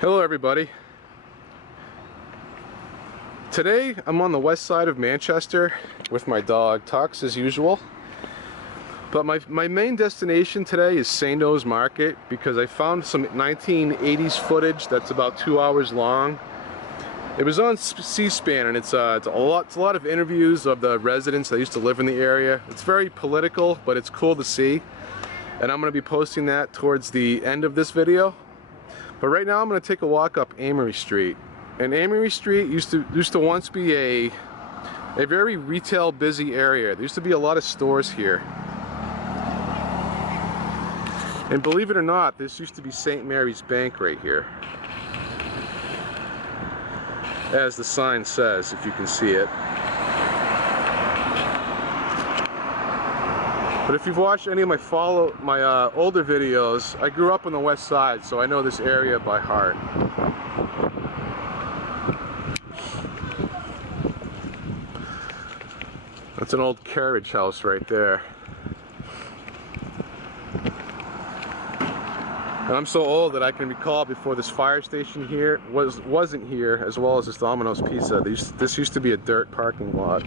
Hello everybody. Today I'm on the west side of Manchester with my dog Tux as usual. But my main destination today is Saindons Market because I found some 1980s footage that's about 2 hours long. It was on C-SPAN and it's a lot of interviews of the residents that used to live in the area. It's very political, but it's cool to see. And I'm going to be posting that towards the end of this video. But right now I'm going to take a walk up Amory Street. And Amory Street used to once be a very retail busy area. There used to be a lot of stores here. And believe it or not, this used to be St. Mary's Bank right here. As the sign says, if you can see it. But if you've watched any of my older videos, I grew up on the west side, so I know this area by heart. That's an old carriage house right there. And I'm so old that I can recall before this fire station here wasn't here, as well as this Domino's Pizza. This used to be a dirt parking lot.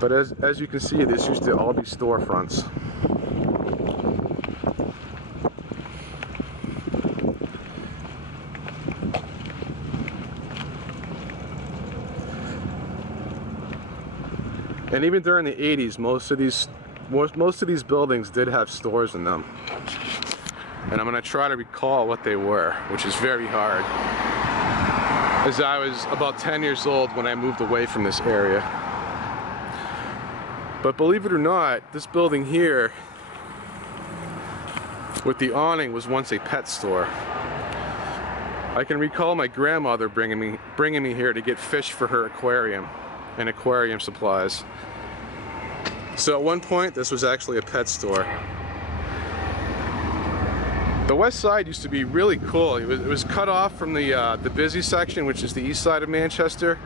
But as you can see, this used to all be storefronts. And even during the 80s, most of these buildings did have stores in them. And I'm going to try to recall what they were, which is very hard, as I was about 10 years old when I moved away from this area. But believe it or not, this building here with the awning was once a pet store. I can recall my grandmother bringing me here to get fish for her aquarium and aquarium supplies. So at one point, this was actually a pet store. The west side used to be really cool. It was cut off from the busy section, which is the east side of Manchester.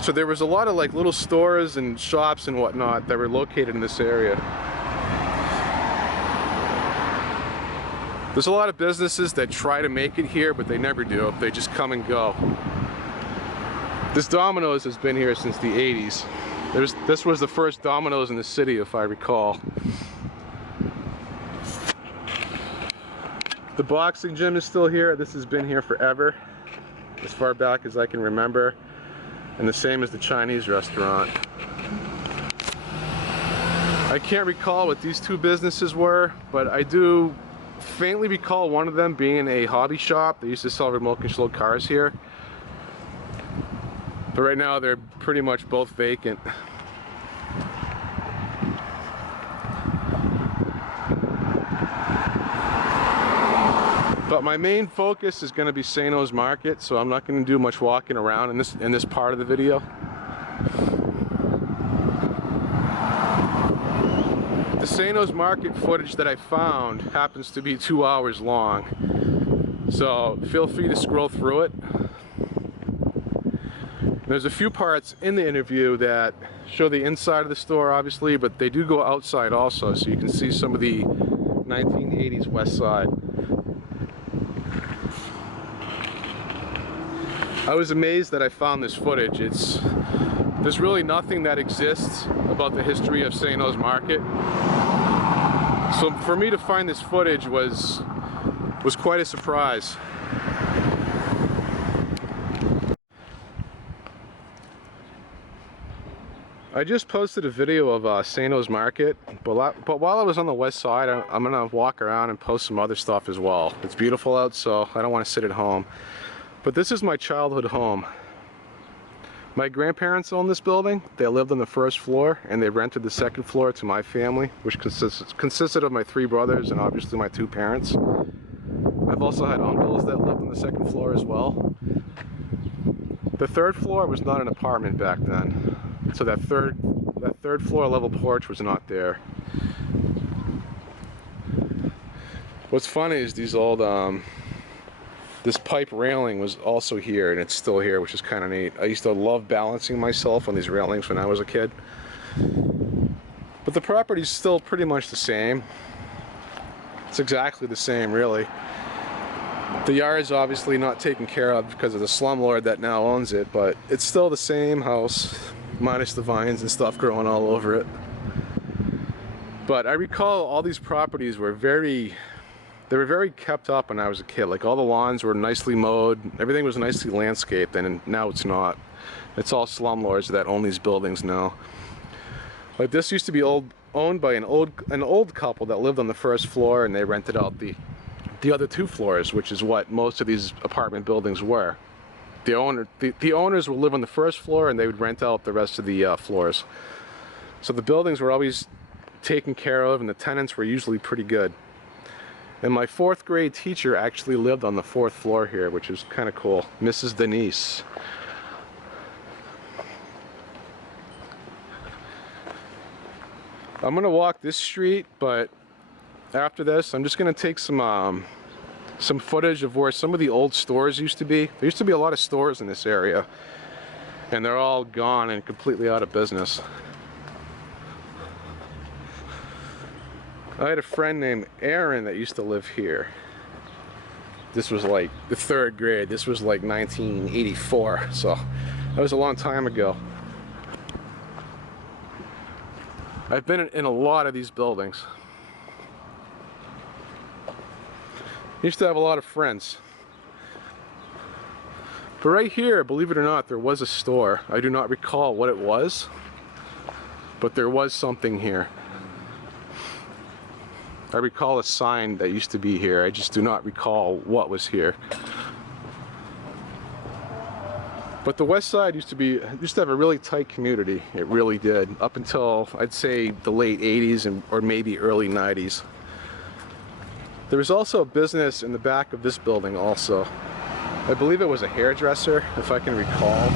So there was a lot of like little stores and shops and whatnot that were located in this area. There's a lot of businesses that try to make it here, but they never do. They just come and go. This Domino's has been here since the 80s. This was the first Domino's in the city, if I recall. The boxing gym is still here. This has been here forever, as far back as I can remember. And the same as the Chinese restaurant. I can't recall what these two businesses were, but I do faintly recall one of them being a hobby shop. They used to sell remote control cars here. But right now they're pretty much both vacant. But my main focus is going to be Saindons Market, so I'm not going to do much walking around in this part of the video. The Saindons Market footage that I found happens to be 2 hours long, so feel free to scroll through it. There's a few parts in the interview that show the inside of the store, obviously, but they do go outside also, so you can see some of the 1980s west side. I was amazed that I found this footage. There's really nothing that exists about the history of Saindons Market. So for me to find this footage was quite a surprise. I just posted a video of Saindons Market, but while I was on the west side, I'm gonna walk around and post some other stuff as well. It's beautiful out, so I don't want to sit at home. But this is my childhood home. My grandparents owned this building. They lived on the first floor, and they rented the second floor to my family, which consisted of my 3 brothers and obviously my 2 parents. I've also had uncles that lived on the second floor as well. The third floor was not an apartment back then, so that third floor level porch was not there. What's funny is these old this pipe railing was also here, and it's still here, which is kind of neat. I used to love balancing myself on these railings when I was a kid. But the property's still pretty much the same. It's exactly the same, really. The yard is obviously not taken care of because of the slumlord that now owns it, but it's still the same house, minus the vines and stuff growing all over it. But I recall all these properties were very kept up when I was a kid. Like all the lawns were nicely mowed, everything was nicely landscaped, and now it's not. It's all slumlords that own these buildings now. Like this used to be owned by an old couple that lived on the first floor, and they rented out the other 2 floors, which is what most of these apartment buildings were. The owners would live on the first floor, and they would rent out the rest of the floors. So the buildings were always taken care of, and the tenants were usually pretty good. And my 4th grade teacher actually lived on the 4th floor here, which is kind of cool. Mrs. Denise. I'm gonna walk this street, but after this, I'm just gonna take some footage of where some of the old stores used to be. There used to be a lot of stores in this area, and they're all gone and completely out of business. I had a friend named Aaron that used to live here. This was like the 3rd grade. This was like 1984, so that was a long time ago. I've been in a lot of these buildings. Used to have a lot of friends. But right here, believe it or not, there was a store. I do not recall what it was, but there was something here. I recall a sign that used to be here. I just do not recall what was here. But the west side used to have a really tight community. It really did, up until I'd say the late 80s or maybe early 90s. There was also a business in the back of this building also. I believe it was a hairdresser, if I can recall.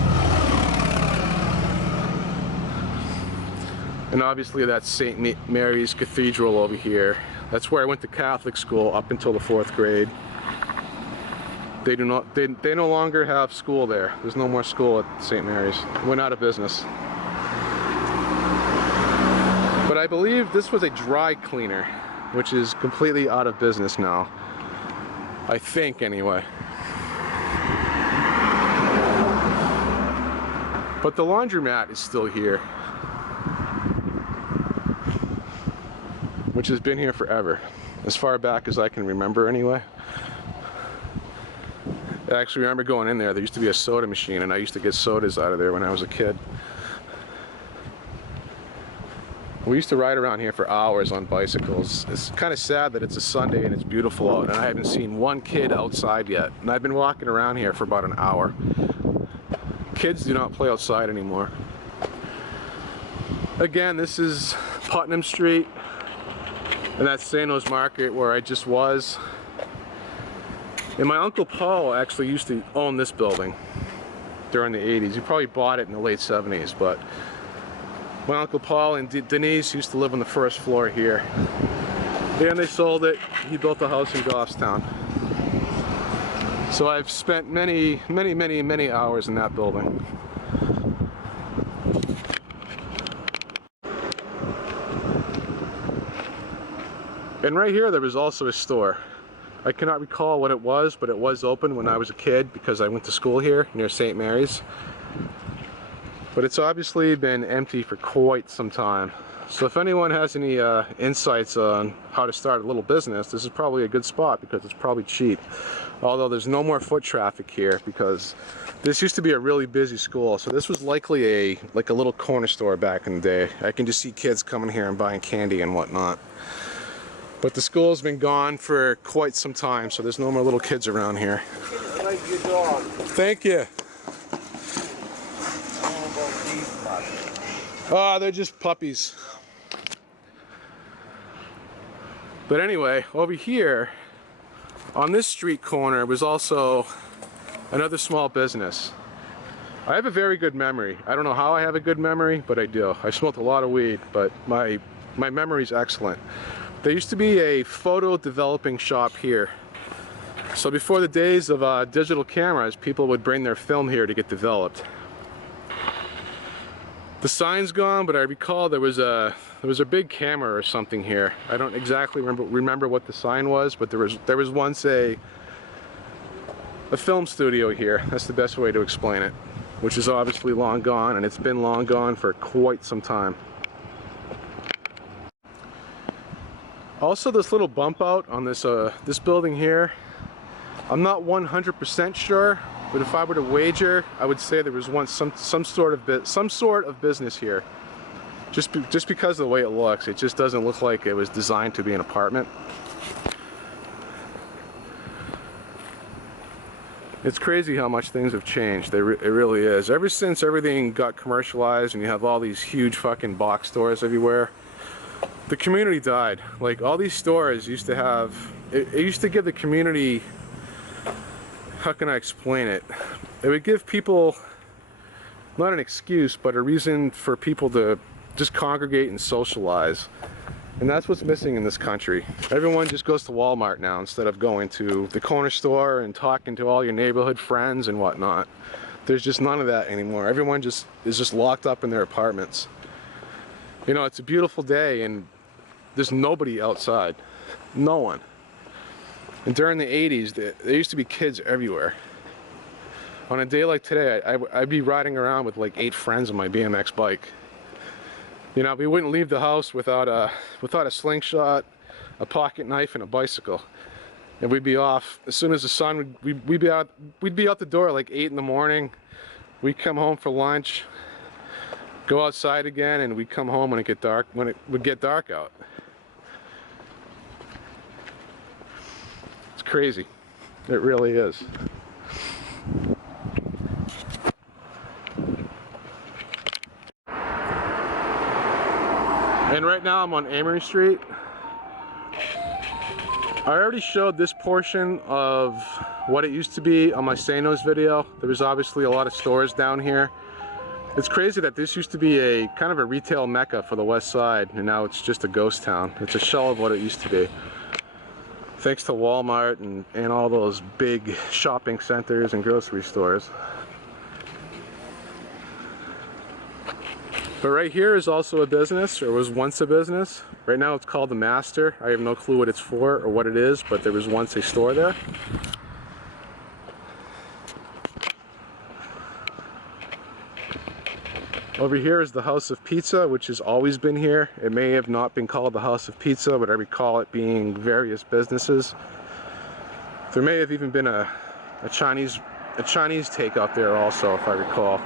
And obviously that's St. Mary's Cathedral over here. That's where I went to Catholic school up until the 4th grade. They no longer have school there. There's no more school at St. Mary's. It went out of business. But I believe this was a dry cleaner, which is completely out of business now. I think, anyway. But the laundromat is still here, which has been here forever, as far back as I can remember anyway. I actually remember going in there. There used to be a soda machine, and I used to get sodas out of there when I was a kid. We used to ride around here for hours on bicycles. It's kind of sad that it's a Sunday and it's beautiful out, and I haven't seen one kid outside yet. And I've been walking around here for about an hour. Kids do not play outside anymore. Again, this is Putnam Street, and that's Saindons Market where I just was. And my Uncle Paul actually used to own this building during the 80s. He probably bought it in the late 70s, but my Uncle Paul and Denise used to live on the first floor here. And they sold it. He built a house in Goffstown. So I've spent many hours in that building. And right here there was also a store. I cannot recall what it was, but it was open when I was a kid because I went to school here near St. Mary's. But it's obviously been empty for quite some time. So if anyone has any insights on how to start a little business, this is probably a good spot because it's probably cheap. Although there's no more foot traffic here because this used to be a really busy school. So this was likely like a little corner store back in the day. I can just see kids coming here and buying candy and whatnot. But the school's been gone for quite some time, so there's no more little kids around here. I like your dog. Thank you. Oh, they're just puppies. But anyway, over here, on this street corner was also another small business. I have a very good memory. I don't know how I have a good memory, but I do. I smoked a lot of weed, but my memory's excellent. There used to be a photo developing shop here. So before the days of digital cameras, people would bring their film here to get developed. The sign's gone, but I recall there was a big camera or something here. I don't exactly remember what the sign was, but there was once a a film studio here. That's the best way to explain it, which is obviously long gone, and it's been long gone for quite some time. Also, this little bump out on this this building here, I'm not 100% sure, but if I were to wager, I would say there was once some sort of business here. Just because of the way it looks, it just doesn't look like it was designed to be an apartment. It's crazy how much things have changed. It really is. Ever since everything got commercialized and you have all these huge fucking box stores everywhere, the community died. Like, all these stores used to have, it used to give the community, how can I explain it? It would give people, not an excuse, but a reason for people to just congregate and socialize. And that's what's missing in this country. Everyone just goes to Walmart now instead of going to the corner store and talking to all your neighborhood friends and whatnot. There's just none of that anymore. Everyone is just locked up in their apartments. You know, it's a beautiful day and there's nobody outside. No one. And during the 80s, there used to be kids everywhere. On a day like today, I'd be riding around with like 8 friends on my BMX bike. You know, we wouldn't leave the house without a slingshot, a pocket knife, and a bicycle. And we'd be off as soon as the sun we'd be out the door at like 8 in the morning. We'd come home for lunch, go outside again, and we'd come home when it would get dark out. It's crazy. It really is. And right now I'm on Amory Street. I already showed this portion of what it used to be on my Saindons video. There was obviously a lot of stores down here. It's crazy that this used to be a kind of a retail mecca for the west side, and now it's just a ghost town. It's a shell of what it used to be. Thanks to Walmart and all those big shopping centers and grocery stores. But right here is also a business, or was once a business. Right now it's called the Master. I have no clue what it's for or what it is, but there was once a store there. Over here is the House of Pizza, which has always been here. It may have not been called the House of Pizza, but I recall it being various businesses. There may have even been a Chinese take out there also, if I recall.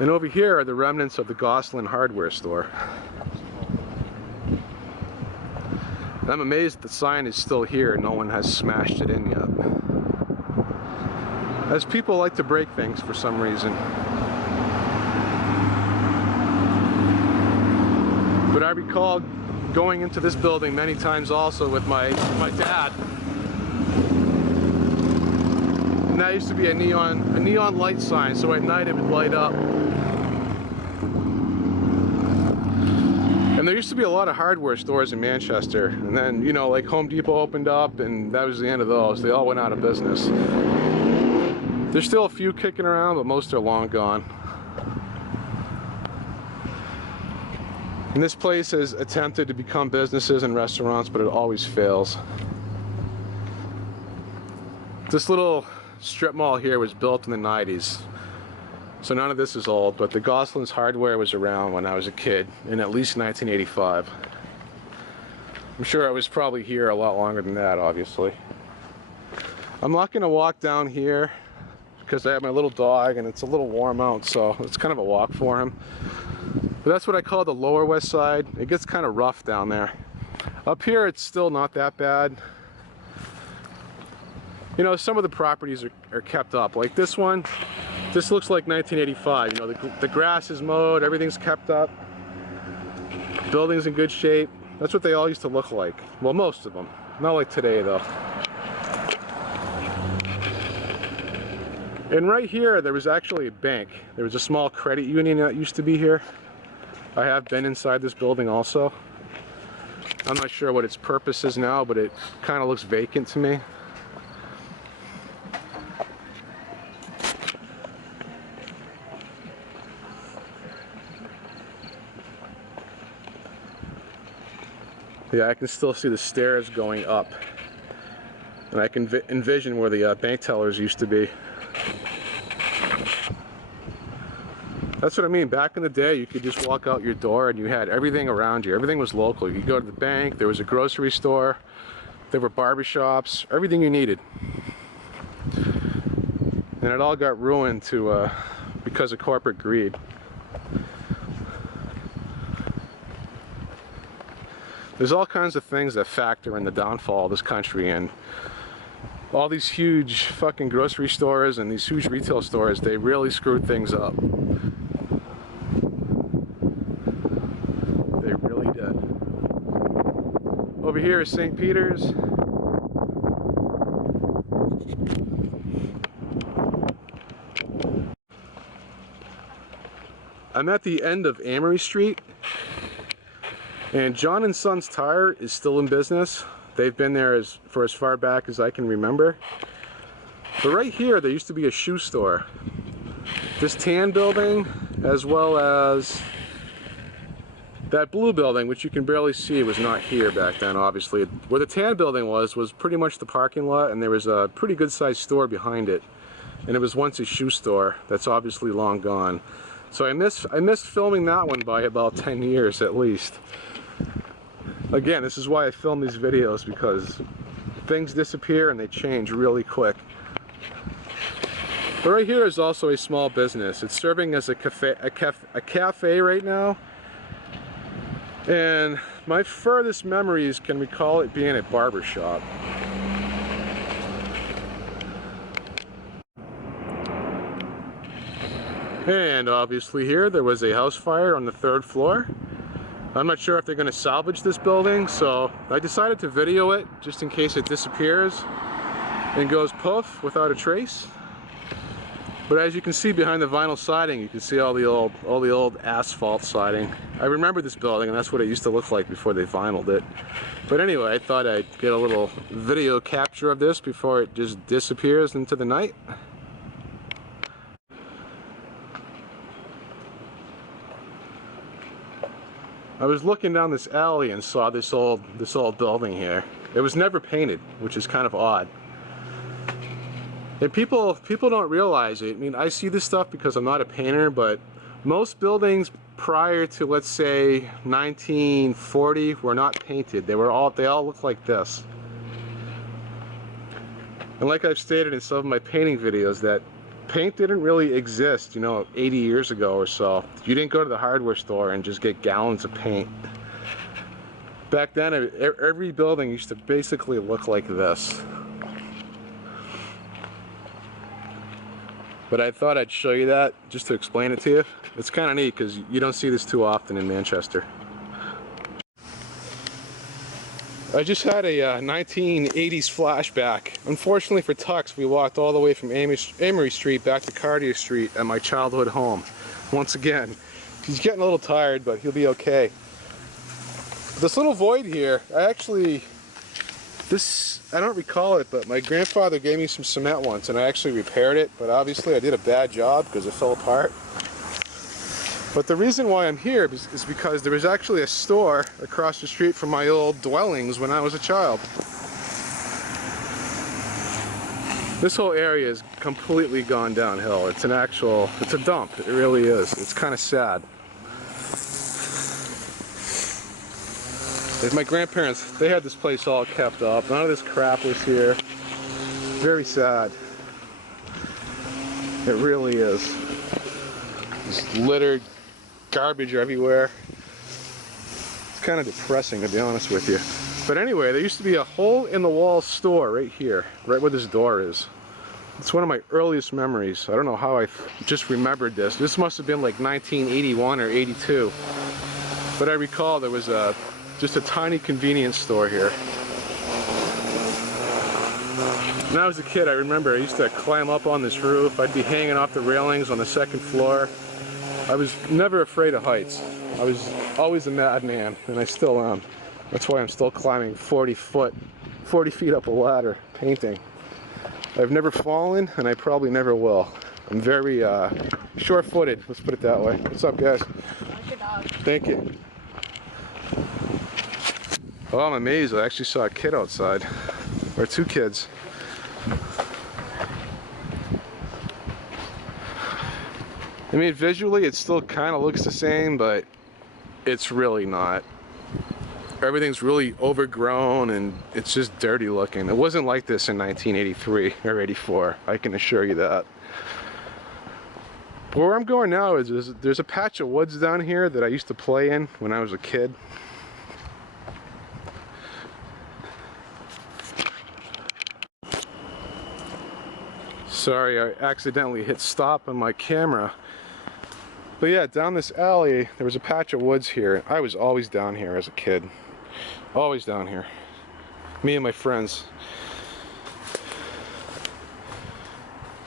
And over here are the remnants of the Gouldins Hardware store. And I'm amazed the sign is still here and no one has smashed it in yet. As people like to break things for some reason. But I recall going into this building many times also with my dad. And that used to be a neon light sign, so at night it would light up. And there used to be a lot of hardware stores in Manchester, and then, you know, like Home Depot opened up and that was the end of those. They all went out of business. There's still a few kicking around, but most are long gone. And this place has attempted to become businesses and restaurants, but it always fails. This little strip mall here was built in the 90s. So none of this is old, but the Gouldins Hardware was around when I was a kid, in at least 1985. I'm sure I was probably here a lot longer than that, obviously. I'm not going to walk down here because I have my little dog and it's a little warm out, so it's kind of a walk for him. But that's what I call the lower west side. It gets kind of rough down there. Up here it's still not that bad. You know, some of the properties are kept up. Like this one, this looks like 1985. You know, the grass is mowed, everything's kept up. Building's in good shape. That's what they all used to look like. Well, most of them. Not like today, though. And right here, there was actually a bank. There was a small credit union that used to be here. I have been inside this building also. I'm not sure what its purpose is now, but it kind of looks vacant to me. Yeah, I can still see the stairs going up. And I can envision where the bank tellers used to be. That's what I mean. Back in the day, you could just walk out your door and you had everything around you. Everything was local. You could go to the bank, there was a grocery store, there were barbershops, everything you needed. And it all got ruined because of corporate greed. There's all kinds of things that factor in the downfall of this country, and all these huge fucking grocery stores and these huge retail stores, they really screwed things up. They really did. Over here is St. Peter's. I'm at the end of Amory Street, and John & Son's Tire is still in business. They've been there for as far back as I can remember. But right here, there used to be a shoe store. This tan building, as well as that blue building, which you can barely see, was not here back then, obviously. Where the tan building was pretty much the parking lot, and there was a pretty good sized store behind it. And it was once a shoe store that's obviously long gone. So I missed filming that one by about 10 years at least. Again, this is why I film these videos, because things disappear and they change really quick. But right here is also a small business. It's serving as a cafe right now. And my furthest memories can recall it being a barber shop. And obviously here there was a house fire on the 3rd floor. I'm not sure if they're going to salvage this building, so I decided to video it just in case it disappears and goes poof without a trace. But as you can see behind the vinyl siding, you can see all the old asphalt siding. I remember this building, and that's what it used to look like before they vinyled it. But anyway, I thought I'd get a little video capture of this before it just disappears into the night. I was looking down this alley and saw this old building here. It was never painted, which is kind of odd. And people don't realize it. I mean, I see this stuff because I'm not a painter, but most buildings prior to, let's say, 1940 were not painted. They all look like this. And like I've stated in some of my painting videos, that paint didn't really exist, you know, 80 years ago or so. You didn't go to the hardware store and just get gallons of paint. Back then, every building used to basically look like this. But I thought I'd show you that just to explain it to you. It's kind of neat because you don't see this too often in Manchester. I just had a 1980s flashback. Unfortunately for Tux, we walked all the way from Amory Street back to Cartier Street at my childhood home. Once again, he's getting a little tired, but he'll be okay. This little void here, I don't recall it, but my grandfather gave me some cement once, and I actually repaired it, but obviously I did a bad job because it fell apart. But the reason why I'm here is because there was actually a store across the street from my old dwellings when I was a child. This whole area is completely gone downhill. It's a dump. It really is. It's kind of sad. My grandparents, they had this place all kept up. None of this crap was here. Very sad. It really is. Just littered garbage everywhere. It's kind of depressing, to be honest with you. But anyway, there used to be a hole-in-the-wall store right here, right where this door is. It's one of my earliest memories. I don't know how I just remembered this. This must have been like 1981 or 82. But I recall there was just a tiny convenience store here. When I was a kid, I remember I used to climb up on this roof. I'd be hanging off the railings on the 2nd floor. I was never afraid of heights. I was always a madman, and I still am. That's why I'm still climbing 40 feet up a ladder, painting. I've never fallen, and I probably never will. I'm very short-footed, let's put it that way. What's up, guys? I like your dog. Thank you. Oh, I'm amazed. I actually saw a kid outside. Or two kids. I mean, visually it still kind of looks the same, but it's really not. Everything's really overgrown and it's just dirty looking. It wasn't like this in 1983 or 84, I can assure you that. But where I'm going now is there's a patch of woods down here that I used to play in when I was a kid. Sorry, I accidentally hit stop on my camera. But yeah, down this alley, there was a patch of woods here. I was always down here as a kid. Always down here. Me and my friends.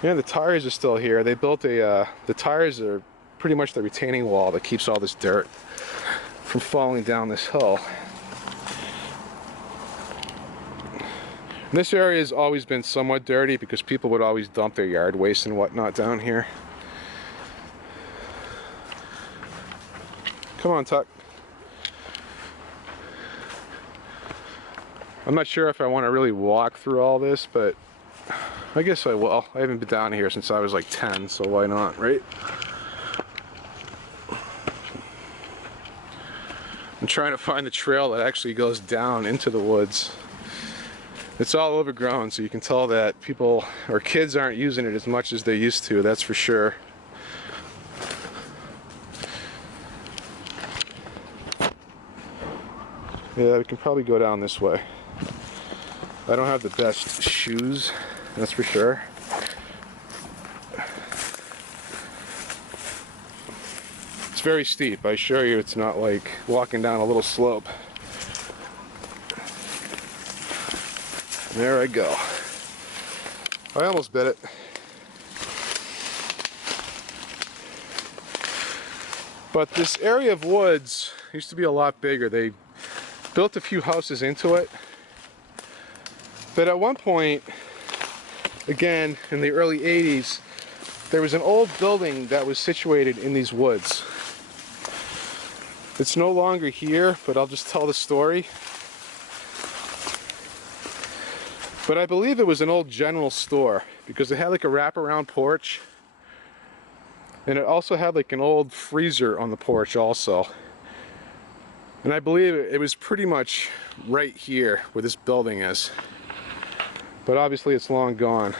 Yeah, the tires are still here. They built the tires are pretty much the retaining wall that keeps all this dirt from falling down this hill. And this area has always been somewhat dirty because people would always dump their yard waste and whatnot down here. Come on, Tuck. I'm not sure if I want to really walk through all this, but I guess I will. I haven't been down here since I was like 10, so why not, right? I'm trying to find the trail that actually goes down into the woods. It's all overgrown, so you can tell that people or kids aren't using it as much as they used to, that's for sure. Yeah, we can probably go down this way. I don't have the best shoes, that's for sure. It's very steep, I assure you. It's not like walking down a little slope. There I go. I almost bit it. But this area of woods used to be a lot bigger. They built a few houses into it. But at one point, again, in the early 80s, there was an old building that was situated in these woods. It's no longer here, but I'll just tell the story. But I believe it was an old general store because it had like a wraparound porch. And it also had like an old freezer on the porch also. And I believe it was pretty much right here where this building is. But obviously it's long gone.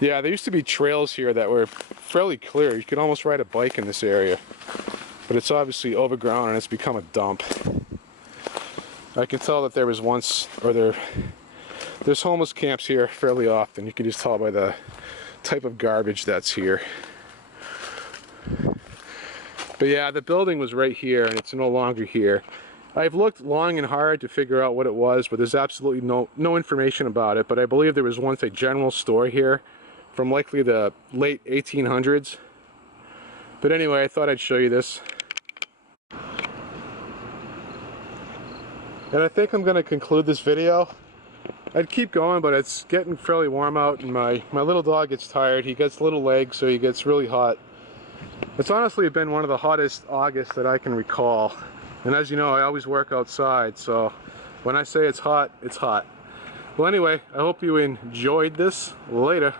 Yeah, there used to be trails here that were fairly clear. You could almost ride a bike in this area. But it's obviously overgrown and it's become a dump. I can tell that there was once, or there's homeless camps here fairly often. You can just tell by the type of garbage that's here. But yeah, the building was right here and it's no longer here. I've looked long and hard to figure out what it was, but there's absolutely no information about it. But I believe there was once a general store here from likely the late 1800s. But anyway, I thought I'd show you this. And I think I'm going to conclude this video. I'd keep going, but it's getting fairly warm out and my little dog gets tired. He gets little legs, so he gets really hot. It's honestly been one of the hottest Augusts that I can recall. And as you know, I always work outside, so when I say it's hot, it's hot. Well anyway, I hope you enjoyed this. Later.